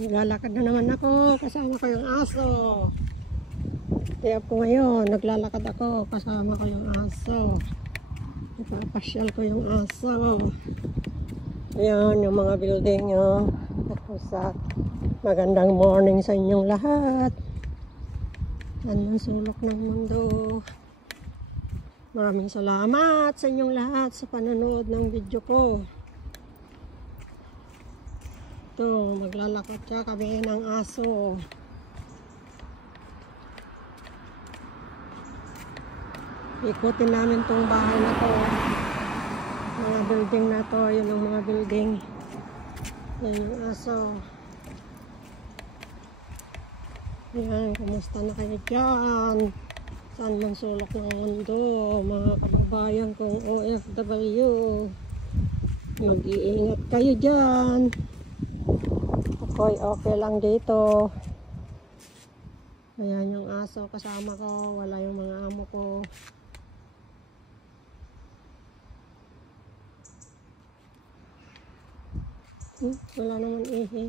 Naglalakad na naman ako, kasama ko yung aso. Kaya po ngayon, naglalakad ako, kasama ko yung aso. Ipapasyal ko yung aso. Ayan, yung mga building nyo. Magandang morning sa inyong lahat. Yan ang sulok ng mundo. Maraming salamat sa inyong lahat sa panonood ng video ko. Ito, maglalakad siya kami ng aso. Ikutin namin tong bahay na to. Mga building na to, yun ang mga building. Yan yung aso. Ayan, kumusta na kayo dyan? Saan man sulok ng mundo, mga kababayan kong OFW. Mag-iingat kayo dyan. Okay lang dito. Ayan yung aso kasama ko, wala yung mga amo ko. Wala naman ihi.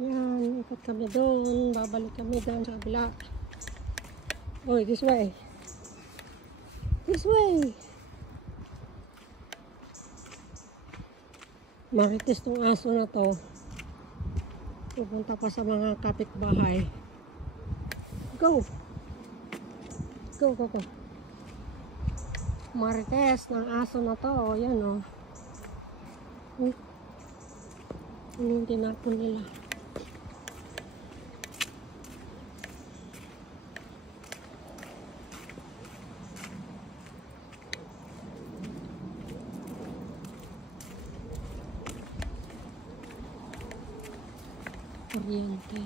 Yan, ikot kami doon, babalik kami doon sa kabila. Oy, this way. This way. Marites tong aso na to. Pupunta pa sa mga kapitbahay. Go. Go. Marites ng aso na to. Yan o. Ano yung tinapon nila? Kuryente.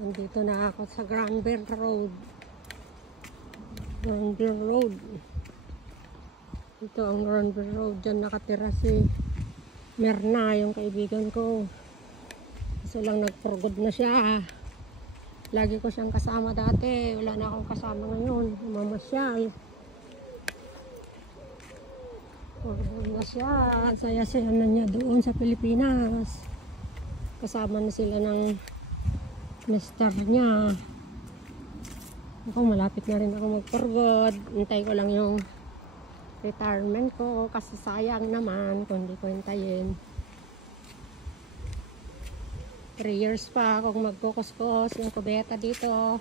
Nandito na ako sa Granville Road. Granville Road. Ito ang Granville Road. Diyan nakatira si Merna, yung kaibigan ko. Kasi lang nagpurgod na siya. Lagi ko siyang kasama dati. Wala na akong kasama ngayon. Mamasyal. Purgod na siya. Saya-saya na niya doon sa Pilipinas. Kasama na sila ng mister niya. Ako, malapit na rin ako magpurgod. Hintay ko lang yung retirement ko kasi sayang naman kung hindi ko hintayin. 3 years pa akong magkukuskos yung kubeta dito.